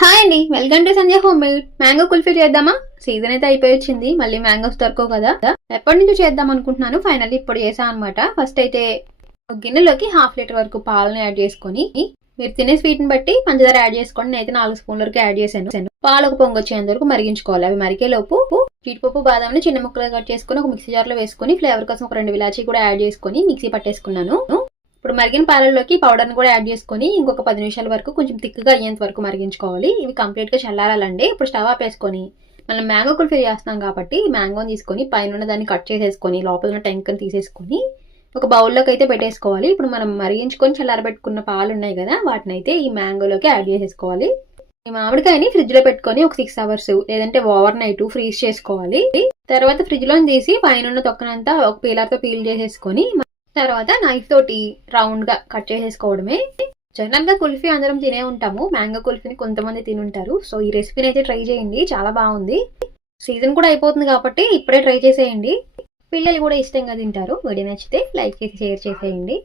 Hi అండి welcome to Sanjay home made mango kulfi చేద్దామా? Season అయితే అయిపోయి వచ్చింది మళ్ళీ మ్యాంగోస్ దొరకవు కదా. ఎప్పటి నుంచి చేద్దాం అనుకుంటున్నాను ఫైనల్లీ ఇప్పుడు చేసాను అనమాట ఫస్ట్ అయితే గిన్నెలోకి హాఫ్ లీటర్ వరకు పాలను యాడ్ చేసుకొని మీరు తినే స్వీట్ని బట్టి పంచదార యాడ్ చేసుకోండి నేనైతే నాలుగు స్పూన్ల వరకు యాడ్ చేశాను. పాలకు ఒక పొంగు వచ్చేంత వరకు మరిగించుకోవాలి. అవి మరిగే లోపు జీడిపప్పు బాదాంని చిన్న ముక్కలుగా కట్ చేసుకొని ఒక మిక్సీ జార్లో వేసుకొని ఫ్లేవర్ కోసం ఒక రెండు ఇలాచీ కూడా యాడ్ చేసుకొని మిక్సీ పట్టేసుకున్నాను. ఇప్పుడు మరిగిన పాలల్లోకి పౌడర్ని కూడా యాడ్ చేసుకొని ఇంకొక పది నిమిషాల వరకు కొంచెం థిక్గా అయ్యేంత వరకు మరిగించుకోవాలి. ఇవి కంప్లీట్గా చల్లారాలండి. ఇప్పుడు స్టవ్ ఆపేసుకొని మనం మ్యాంగో కుల్ఫీ చేస్తున్నాం కాబట్టి మ్యాంగోని తీసుకొని పైన దాన్ని కట్ చేసేసుకొని లోపల ఉన్న టెంకని తీసేసుకొని ఒక బౌల్లోకి అయితే పెట్టేసుకోవాలి. ఇప్పుడు మనం మరిగించుకొని చల్లారబెట్టుకున్న పాలు ఉన్నాయి కదా వాటిని అయితే ఈ మ్యాంగోలోకి యాడ్ చేసేసుకోవాలి. ఈ మామిడికాయని ఫ్రిడ్జ్లో పెట్టుకొని ఒక సిక్స్ అవర్స్ లేదంటే ఓవర్ నైట్ ఫ్రీజ్ చేసుకోవాలి. తర్వాత ఫ్రిడ్జ్లో తీసి పైన ఉన్న తొక్కనంతా ఒక పీలర్తో పీల్ చేసేసుకొని తర్వాత నైఫ్ తోటి రౌండ్గా కట్ చేసేసుకోవడమే. జనరల్గా కుల్ఫీ అందరం తినే ఉంటాము. మ్యాంగో కుల్ఫీని కొంతమంది తినుంటారు. సో ఈ రెసిపీని అయితే ట్రై చేయండి. చాలా బాగుంది. సీజన్ కూడా అయిపోతుంది కాబట్టి ఇప్పుడే ట్రై చేసేయండి. పిల్లలు కూడా ఇష్టంగా తింటారు. వీడియో నచ్చితే లైక్ చేసి షేర్ చేసేయండి.